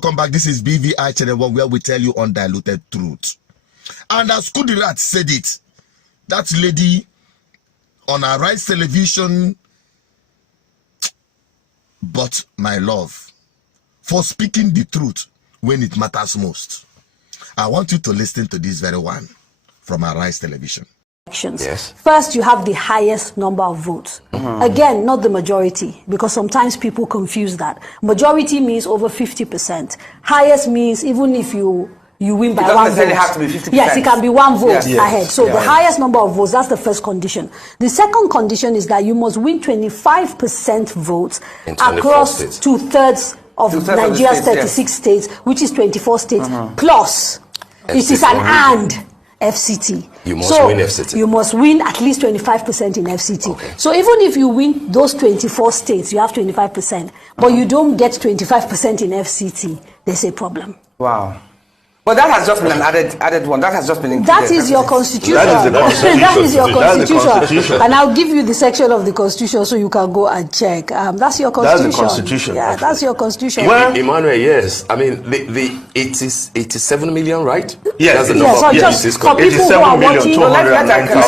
welcome back. This is BVI Channel 1, where we tell you undiluted truth. And as Kudirat said it, that lady on our Rise television, but my love, for speaking the truth when it matters most. I want you to listen to this very one from our Rise television. Yes. First, you have the highest number of votes. Again, not the majority, because sometimes people confuse that. Majority means over 50%. Highest means even if you win by one vote. It doesn't necessarily have to be 50%. Yes, it can be one vote ahead. So the highest number of votes, that's the first condition. The second condition is that you must win 25% votes across 2/3 of Nigeria's 36 states, which is 24 states, plus it is an and FCT. You must win FCT. You must win at least 25% in FCT. Okay. So even if you win those 24 states, you have 25%, but you don't get 25% in FCT, there's a problem. Wow. But that has just been an added one. That has just been included. That is your constitution. That is the constitution. That is your constitution. And I'll give you the section of the constitution so you can go and check. That's your constitution. That's the constitution. Yeah, that's your constitution. Well, Emmanuel, yes. I mean, it is 87 million, right? Yes. That's the number so just for people who are watching,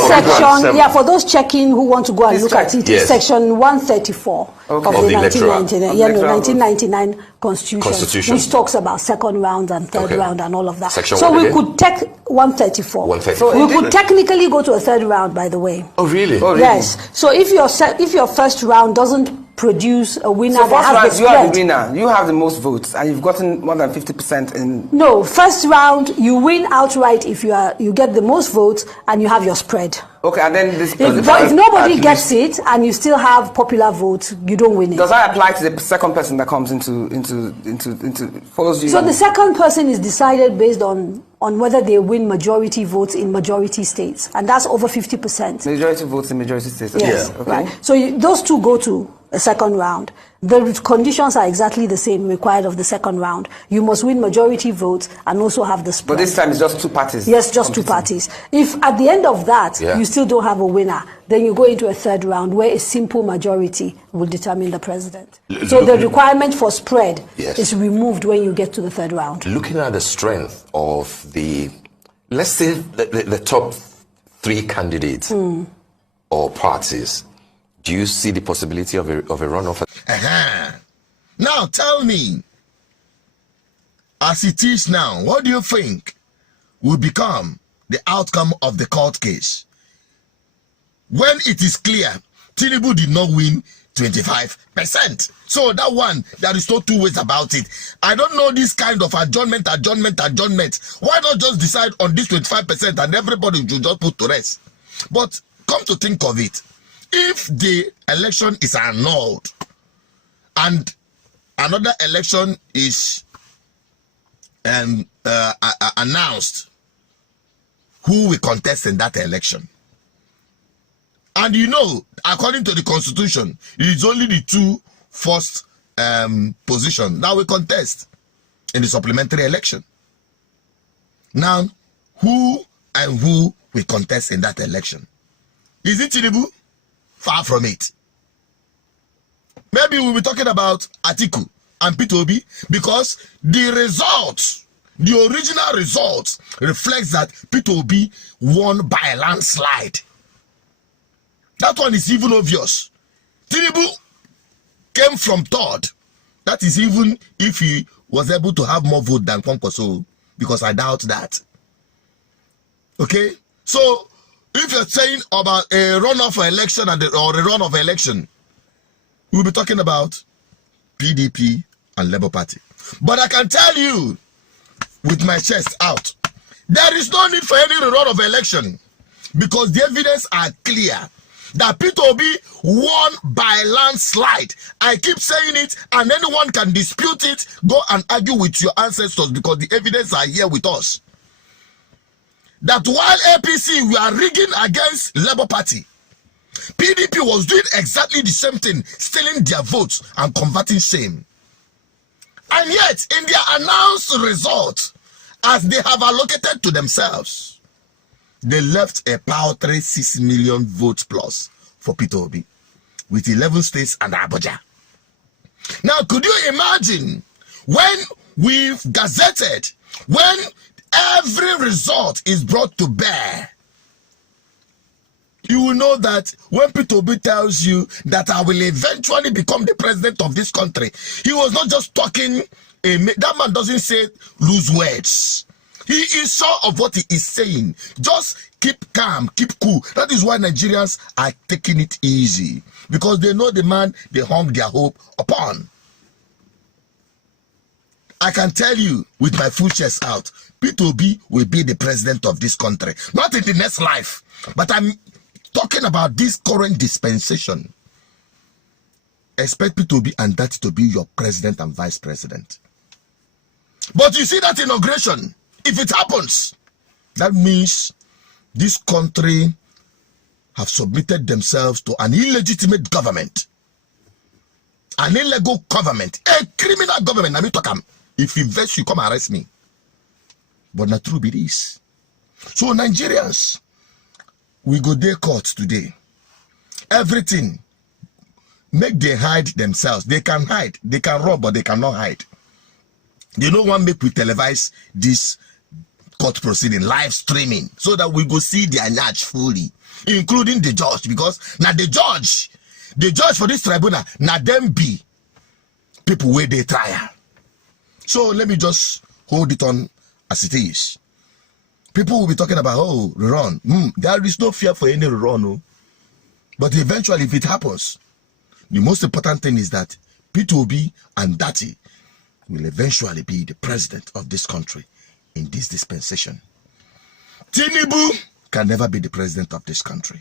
section, for those checking who want to go and look at it, section 134 of the 1999 constitution, which talks about second round and third round and all of that. So we could take 134. We could technically go to a third round, by the way. Oh, really? Yes. So if your first round doesn't produce a winner, so first round, you are the winner. You have the most votes, and you've gotten more than 50% in. No, first round you win outright if you get the most votes and you have your spread. Okay, and then this. If nobody gets it and you still have popular votes, you don't win it. Does that apply to the second person that comes into follows you? So the second person is decided based on whether they win majority votes in majority states, and that's over 50%. Majority votes in majority states. Okay. Yes, right. So those two go to a second round. The conditions are exactly the same required of the second round. You must win majority votes and also have the spread. But this time it's just two parties. Yes, just two parties. If at the end of that you still don't have a winner, then you go into a third round where a simple majority will determine the president. So the requirement for spread is removed when you get to the third round. Looking at the strength of the, let's say the top three candidates or parties, do you see the possibility of a runoff? Now tell me, as it is now, what do you think will become the outcome of the court case when it is clear Tinubu did not win 25%? So that one, there is no two ways about it. I don't know this kind of adjournment. Why not just decide on this 25% and everybody should just put to rest? But come to think of it, if the election is annulled and another election is announced, who will contest in that election? And you know, according to the constitution, it is only the two first positions that will contest in the supplementary election. Now, who will contest in that election? Is it Tinubu? Far from it. Maybe we'll be talking about Atiku and Peter Obi, because the results, the original results, reflects that Peter Obi won by a landslide. That one is even obvious. Tinubu came from third. That is even if he was able to have more vote than Kwankwaso, because I doubt that. Okay? So, if you're saying about a runoff election or a run of election, we'll be talking about PDP and Labour Party. But I can tell you, with my chest out, there is no need for any run of election, because the evidence are clear that Peter Obi won by landslide. I keep saying it, and anyone can dispute it. Go and argue with your ancestors, because the evidence are here with us. That while APC were rigging against Labour Party, PDP was doing exactly the same thing, stealing their votes and converting same. And yet, in their announced results, as they have allocated to themselves, they left a paltry 6 million votes plus for Peter Obi, with 11 states and Abuja. Now, could you imagine when we've gazetted, when every result is brought to bear, you will know that when Peter Obi tells you that I will eventually become the president of this country, he was not just talking. That man doesn't say loose words. He is sure of what he is saying. Just keep calm, keep cool. That is why Nigerians are taking it easy, because they know the man they hung their hope upon. I can tell you with my full chest out, Peter Obi will be the president of this country. Not in the next life, but I'm talking about this current dispensation. Expect Peter Obi and that to be your president and vice president. But you see that inauguration, if it happens, that means this country have submitted themselves to an illegitimate government, an illegal government, a criminal government. Let me talk am. If you vex, you come arrest me. But not true be this. So Nigerians, we go their court today. Everything, make they hide themselves. They can hide, they can rob, but they cannot hide. They don't want make we televise this court proceeding, live streaming, so that we go see their nyach fully, including the judge, because now the judge for this tribunal, now them be people where they trial. So let me just hold it on as it is. People will be talking about, oh, rerun. There is no fear for any rerun. No. But eventually, if it happens, the most important thing is that Peter Obi and Dati will eventually be the president of this country in this dispensation. Tinubu can never be the president of this country.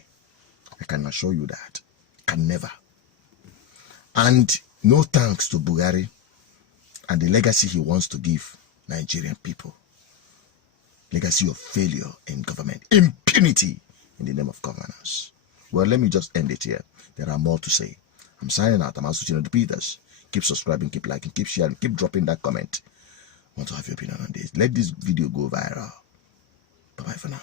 I can assure you that. Can never. And no thanks to Buhari and the legacy he wants to give Nigerian people. Legacy of failure in government. Impunity in the name of governance. Well, let me just end it here. There are more to say. I'm signing out. I'm also the Peters. Keep subscribing, keep liking, keep sharing, keep dropping that comment. I want to have your opinion on this. Let this video go viral. Bye-bye for now.